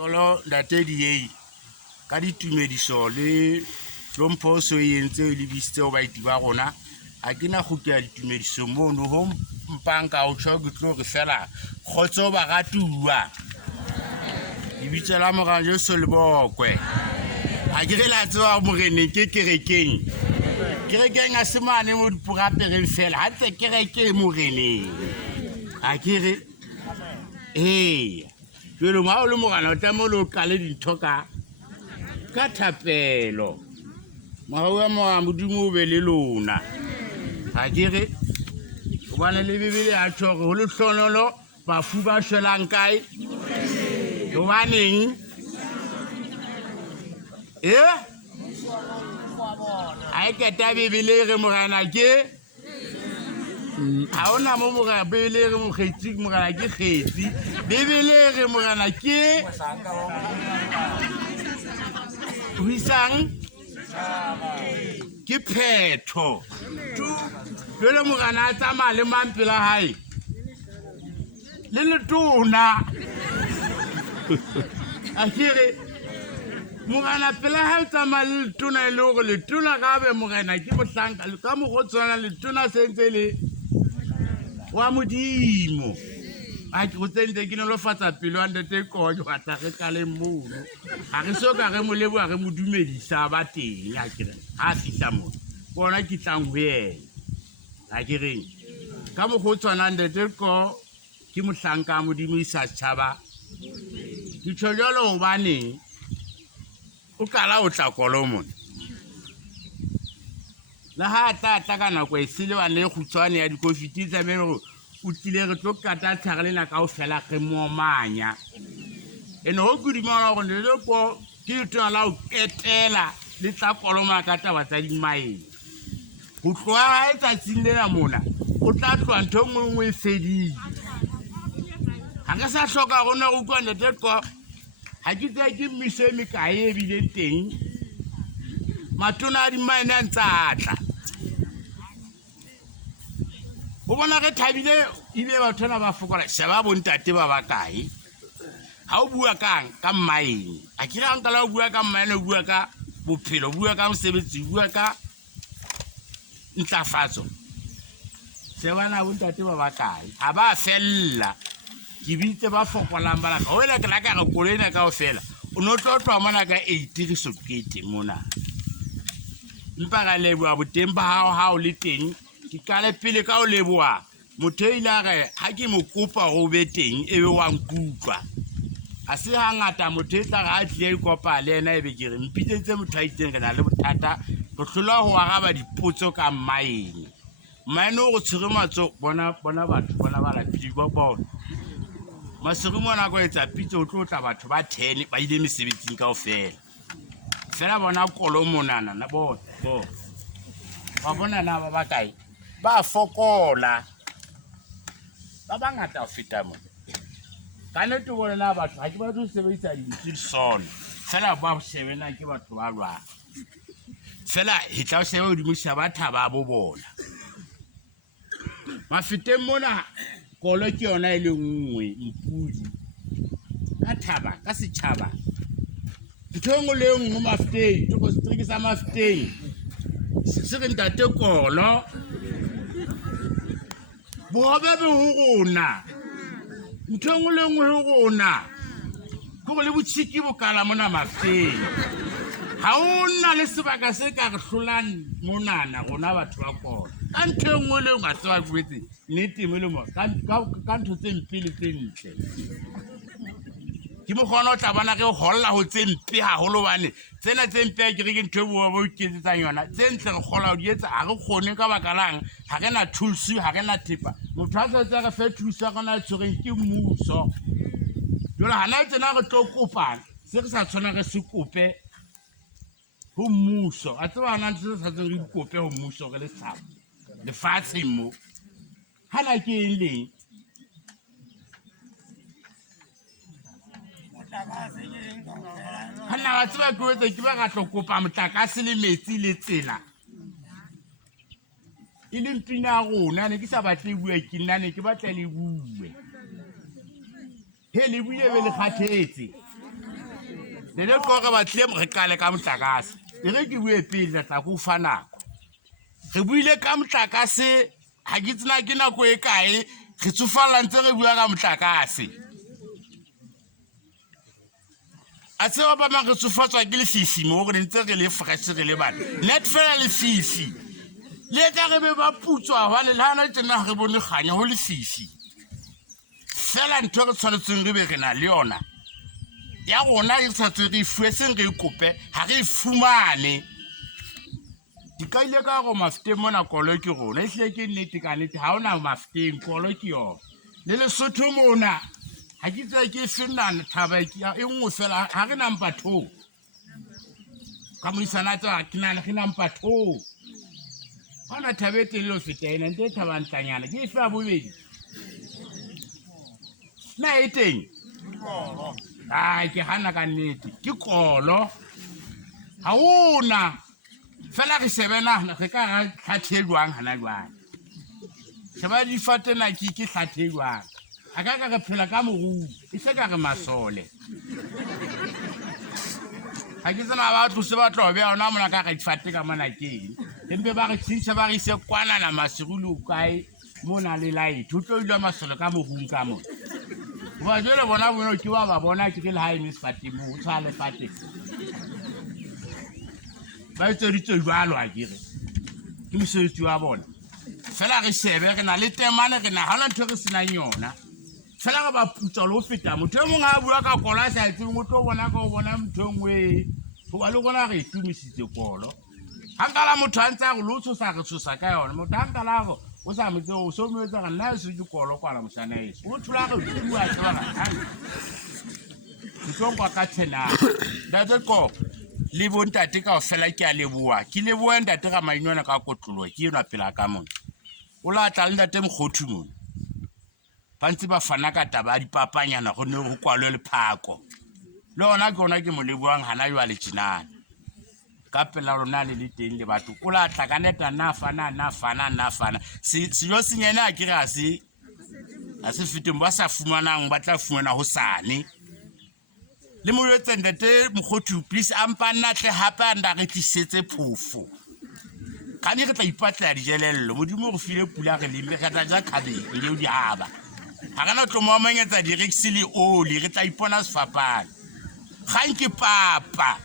Tolo date di ka ditumediso le lomphoso e entse le biste o baiti ba rona a kena khutya ditumediso mono ho mpanka o tsho ke tlo re fela khotso ba ga tuwa ibitsela moranjo so le bokwe a ke re la tsewa morene ke kerekeng a semane mo dipurapereng fela ha tse kereke morene a ke re jelo ma o le mogana o tamo lo kale dintho ka thapelo mawa mo modimo o be le lona ha ke re o bana le bibele a tshore ho le hlonolo ba fu ba shelang kae o baneng ai ke ta bibele re mogana ke ha ona mo mogana bibele re mogetse mogana ke kgetsi bibele re mogana ke Wisang ke phetho jole mogana a tsamaya le mampela hae le letona a kere mogana pela ha tsamaya le letona e le gore letona ga be mogana ke bohlanka ka mogo tswana letona sentse le wa modimo a ke go tsentse ke nolofatsa pelo a ndete konyo ga tla ge ka le mono a re so ka ge molebo a re modumedisa ba teng a kere a fihla mo bona ke tlang ho yena a ke reng ka mogo tswana ndete ko ke mohlanka modimo isa tshaba ke tshojalo hobane o kala o tla kolomon la ha ta ka nako e sile wa le khutswane ya dikofiti tsa meno o tlile re tlo kata tsagalena ka o fela ge momanya eno go kudimana go le ko ke tona la o ketela le tla koloma ka taba tsa dimae go tloa etsa tsindela mona o tla tloa ntho ngwe e fedile ha ka sa hloka gona go kwa nete ko ha ke tsa ke mise me kae e bile teng matona a dimae na ntsatla o bona ge thabile ile bathona ba fokola sheba bontate ba bakae ha o bua ka mmaeng a ke ra nkala o bua ka mmaeng o bua ka bophelo bua ka mosebetsi bua ka ntlafatso shebana bontate ba bakae ha ba fella ke bitse ba fokolang bana o ile ke la ka go kolena ka o fela o no tlotwa mona ka 80 sokete mona mpa ga leboa boteng ba ha o le teng ke kale pele ka o leboa motho ile a re ha ke mo kopa go be teng e be wa nkutlwa a se hangata motho e tla ga a tle kopa le ena e be ke re mpitsetse motho a itseng re na le bothata go hlola go araba dipotso ka mmaeng mmaeno go tshwere matso bona batho bona ba lapile go bona masego mona go etsa pitso o tlo tla batho ba 10 ba ile mesebetsing ka ofela bona kolo monana na bo ba bona na ba bakae ba fokola ba bangata o feta mo ka neto bona na batho ha ke ba tlo sebetsa dintsi sona fela ba shebena ke batho ba lwa fela e tla shebe o dimusa ba thaba bo bona ba fete mona kolo ke yona ile nngwe mpudi ka thaba ka setšhaba ntho le nngwe mafuteng tlo go strikisa mafuteng se re ntate kolo bobe be ho rona ntho ngwe le ngwe ho rona go le botshiki bokala mona mafeng ha ona le sebaka se ka re hlolang monana rona batho ba kona ka ntho ngwe le ngwe a tswa kwetse nnete mo le mo ka ntho tse mpile tse ntle ke mo gona o tla bona ge o holla ho tse mpe haholo bane tsena tse mpe ke re ke ntho bo iketsetsang yona tse ntle re gola o di etsa ha re kgone ka bakalang ha re na tools ha re na thipa motho a tsa re fe tools ya gona tshwereng ke mmuso jole hana tsena re tlo kopana se re sa tshwana re se kope ho mmuso a tseba hana ntse sa tseng re kope ho mmuso re le tsapa le fatshe mo hana ke eng hana ba tseba ke wetsa ke ba ga tlo kopa motlakase le metsi le tsela e le mpina rona ne ke sa batle bua ke nna ne ke batla le bue he le buile be le kgathetse le ko ga batlem re kale ka motlakase re ke bue pele tla go fa nako re buile ka motlakase ha ke tsena ke nako e kae re tsofala ntse re bua ka motlakase a tseba ba mang re tsofatswa ke le fifi mo re ntse re le fresh re le bana net fela le fifi le ka re be ba putswa wa le lana tsena re bone ganya ho le fifi fela ntho re tshwanetseng re be re na le yona ya rona e sa tsere fueseng re ikope ha re fumane dikaile ka go mafte mona kolo ke rona hle ke nnete ka nnete ha ona mafte kolo ke yo le Lesotho mona ha ke tsa ke Finland thaba ke e nngwe fela ha re namba 2 ka moisana tsa ke nana ke namba 2 hona thabete le fetena nte thabantanyana ke fa bobedi na eteng ke hana ka nnete ke kolo ha ona fela re sebena re ka tlhathelwang hana jwang seba di fatena ke tlhathelwang a ka re phela ka moru e se ka re masole ha ke tsena ba tlo se ba tlo be ona mona ka re difate ka mona ke empe ba re tshintse ba re se kwana na masirulu kae mona le light ho tlo ilwa masole ka moru ka mona ba jole bona bona ke ba bona ke le hae miss Fatima o tshale Fatima ba tseritse jwalo a kire ke mosebetsi wa bona fela re shebe re na le temane re na hana ntho re sena yona fela ga ba putsa lo feta motho mongwe a bua ka kola sa itse o tlo bona ka o bona motho ngwe ho ba le gona re tumisitse kolo hankala motho a ntse a go lotso sa re tsosa ka yona motho hankala go o sa metse o so mo etsa ga nna se di kolo kwala mosana eso o thula go bua tsona ha tsongwa ka tshena that's go le bontate ka fela ke a leboa ke leboa ntate ga mainywana ka kotlolo ke ena pela ka mona o la tla ntate mogothu mona pantse ba fana ka taba di papanyana go ne go kwalwe le phako le ona ke ona ke mo leboang hana yo a le tsinana ka pela rona le teng le batho o la tla ka neta na fana se yo senyane a ke ga se fete ba sa fumanang ba tla fumana ho sane le mo yetse ntate mogothu please ampa nna tle hape anda re tlisetse phofo ka ni re tla ipatla dijelello modimo go file pula re lembe ga tla ja khabe le o di aba ha kana tlo mo manyetsa direxile oli re tla ipona sefapana ga nke papa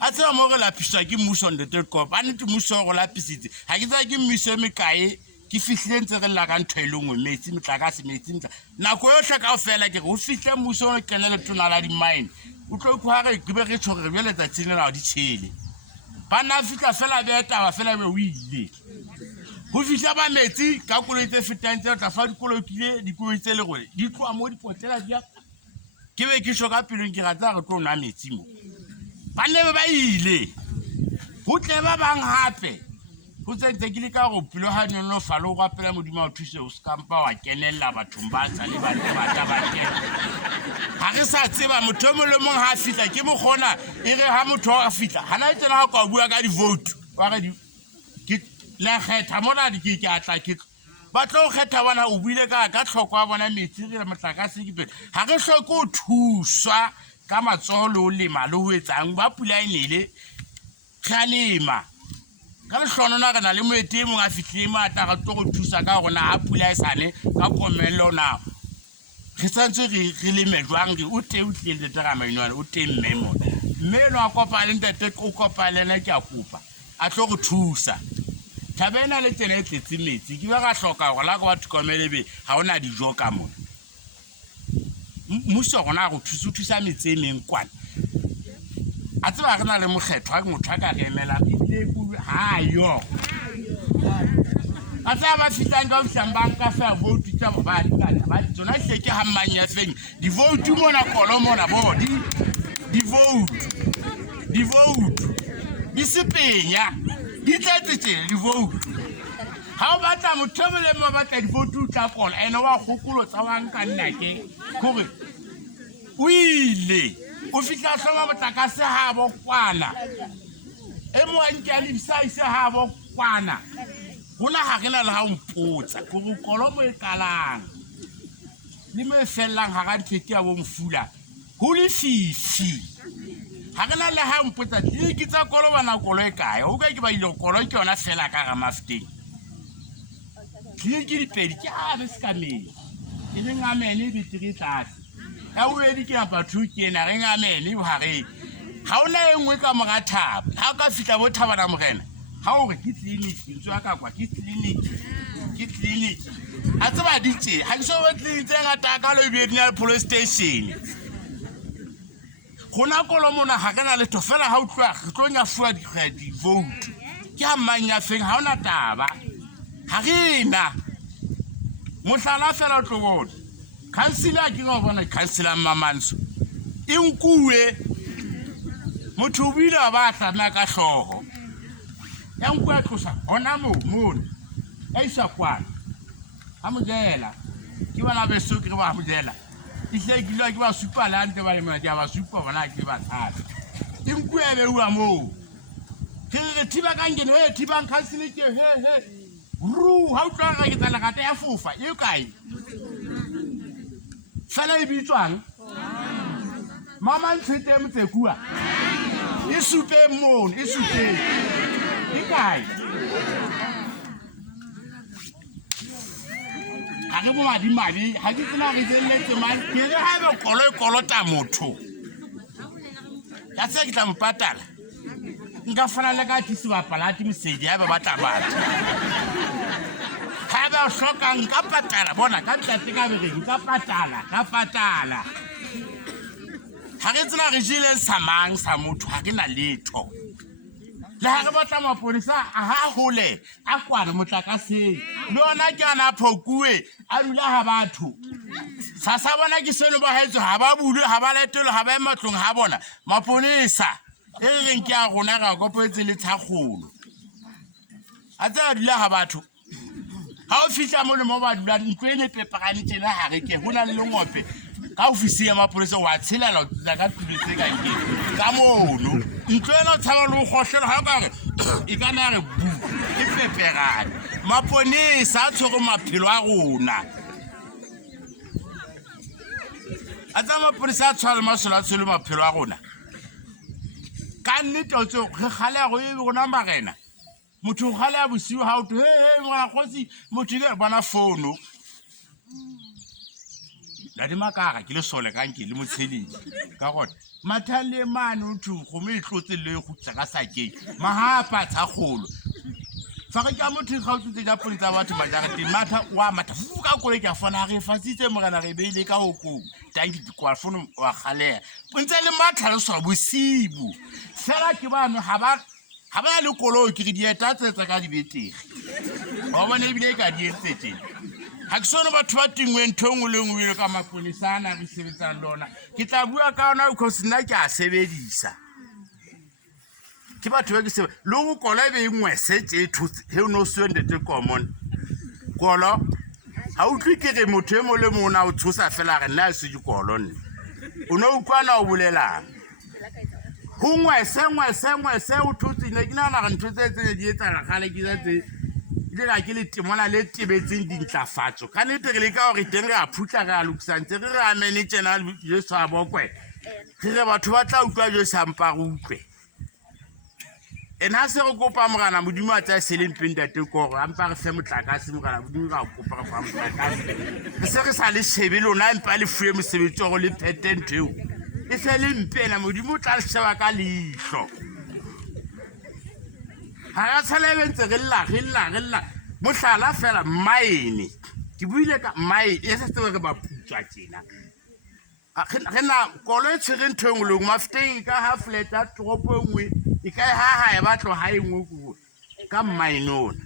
a tseba mo re lapiswa ke mmuso ntate kopa a nete mmuso go lapisitse ha ke tsa ke mmuso me kae ke fihlile ntse re la ka ntho e lengwe metsi motlakase metsi nako yohle ka fela ke go fihle mmuso o kenele tona la di mine o tlo kwa re ke be re tshore be letsa tsinela di tshele bana fitla fela be taba fela be o ile ho fihla ba metsi ka kolotse fetang tse tla fa dikolokile dikoitse le gore di tloa mo dipotela dia ke be ke shoka pelong ke ratsa re tlo nna metsi mo bana be ba ile ho tle ba bang hape ho tsentse ke le ka go pelo ha no falo go apela modimo a thuse o skampa wa kenella bathong ba tsa le ba ba ke ha re sa tseba motho mo le mong ha fitla ke mo gona e re ha motho a fitla hana e tsena ga bua ka di vote wa ga di ke la kgetha mona di ke atla ke ba tlo kgetha bana o buile ka tlhoko bona metsi re motlakase ke pele ha re hloke o thuswa ka matsoho le o lema le ho etsang ba pula inele khalema ka le hlonona kana le moeti mo ga fitlile mata ga tlo go thusa ka gona a pula e sane ka komello na re santse re le mejwang ke o te o tlile le tega mainwana o te mmemo mmelo a kopa le ntate o kopa le na ke a kopa a tlo go thusa thabena le tsene e tletse metsi ke ba ga hloka go la go batho komelebe ha ona dijo ka mona muso gona go thusa metsi meng kwana a tseba re na le mokgetho ga motho a ka re emela ebile ku ha yo a tsaya ba fitlang ka utlambang ka fa vote tsa ba tsona hleke ha mmanya feng di vote mona kolo mona bo di vote di sepenya di tletse di vote ha o batla motho le mo batla di vote tsa kola ene wa gokolo tsa wa nka nna ke gore o ile o fitla hloma motlakase ha bo kwana e mo a nke a lebisa ise ha bo kwana gona ha rena le ha o mpotsa go kolomo e kalang le mo fellang ha ga dipeti a bomfula ho le fifi ha kana le ha mpotsa ke tsa kolo bana kolo e kae o ka ke ba ile kolo ke yona fela ka ga mafteng ke dipedi ke a be skamele e le ngamene bitiri tlase ya o edi ke apa thu ke na re ngamene o hare ha ona engwe ka moga thaba ha ka fitla bo thaba na mogena ha o re ke clinic ntse ka kwa ke clinic a tsaba ditse ha ke so wetle tse ngata ka lo Vietnam police station gona kolo mona ha kana le tofela ha o tloa re tlo nya fuwa di vote ke a manya feng ha ona taba ha rena mohlala fela o tlo bona councilor ke go bona councilor Mamanso inkuwe motho bile ba hlana ka hloho ya nkwa tlosa hona mo a isa kwana amogela ke bana beso ke ba amogela ile ke lo ke ba supa la nte ba le mona dia ba supa bona ke ba thata inkuwe be ua mo ke re thiba ka ngene he thiba councilor ke he ru ha o tla ga ke tsala ga ya fofa e kae fela e bitswang mama ntshete mtsekua e supe mon e supe e kae ha ke bo madi ha ke tsena re tselletse mali ke re ha be kolota motho ya se ke tla mpatala nka fana le ka tsi ba palati msedi ya ba batla batho ha ba hloka nka patala bona ka tlate ka be nka patala ha ke tsena re jile samang sa motho ha ke na letho le ha re batla maponisa a hole a kwana motlakaseng le ona ke ana phokue a dula ha batho sa bona ke seno ba hetso ha ba bulu ha ba letelo ha ba ematlong ha bona maponisa e reng ke a gona ga kopetse le thagolo a tsa dula ha batho ha o fihla mo le mo ba dula ntwele pepagane tsena ha re ke hona le ngope ka ofisi ya maponisa wa tshelela tla ka tuletse ka nke ka mono ntwela tsaba lo khohlela ha ka re e kana re bu e pepegane maponisa a tshego maphelo a rona a tsa maponisa a tshwala masola a tshelo maphelo a rona ka nnete o tse re kgale go e bona magena motho o kgale a bosiu ha o he ngwana kgosi motho ke bona fono la di makara ke le sole ka nke le motshedi ka gona mathale mane o thu go me tlotse le go tsa ka sakeng mahapa tsa golo fa ke ka motho ga o tsitse ja pone tsa batho ba jarete matha wa matha fuka kole ke a fona re fasitse mogana re beile ka hoko tanki kwa fono wa khalea ntse le matha le so bosibu fela ke bano ha ba le koloi ke re dieta tsetsa ka dibetegi ba bona ebile ka dietsetse ha ke sono batho ba tingweng thongwe le ngwe ka maponisana re sebetsa lona ke tla bua ka ona because nna ke a sebedisa ke batho ba ke se le go kola be ngwe setse thusi he no swendete common kolo ha o tlike ke motho e mo le mona o thusa fela re nna se dikolo nne o no ukwana o bolelang ho ngwe se o thusi ne ke nana re ntse di etsa la gale ke tse le ga ke le timona le tibetseng dintlafatso ka nete re le ka gore teng re a phutla re a loksantse re a mene tsena je sa bokwe re batho ba tla utlwa je sampa go utlwe ena se go kopa mogana modimo a tsa seleng pentate ko go ampa re fe motlakase mogana modimo ga kopa go fa motlakase re se re sa le shebe lona empa le fuwe mosebetsi go le petenteo e se le mpena modimo tla le sheba ka leihlo ha ga tsalebentse re lla mohlala fela maine ke buile ka mai e se tswe re ba putswa tsena ge na kolo e tshwere ntho engwe le mafteng ka ha flat a tropo engwe e ka ha e batlo ha engwe go ka mainona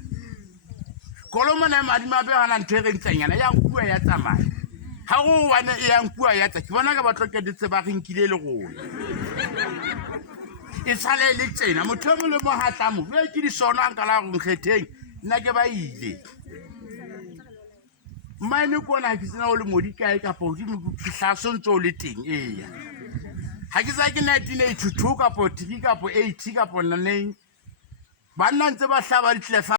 kolo mona madima be hana ntho e re ntsanyana ya nkua ya tsamaya ha go wana e ya nkua ya tsa ke bona ka batlo ke ditse ba rinkile le gona e sale le tsena motho mo le mo hatla mo be ke di sona nkala go nkgetheng nna ke ba ile maine kona ke tsena o le modi kae ka po di mo hlaso ntso le teng eya ha ke sa ke 1982 ka po 3 ka po 80 ka po 9 ba nna ntse ba hlaba ditlefa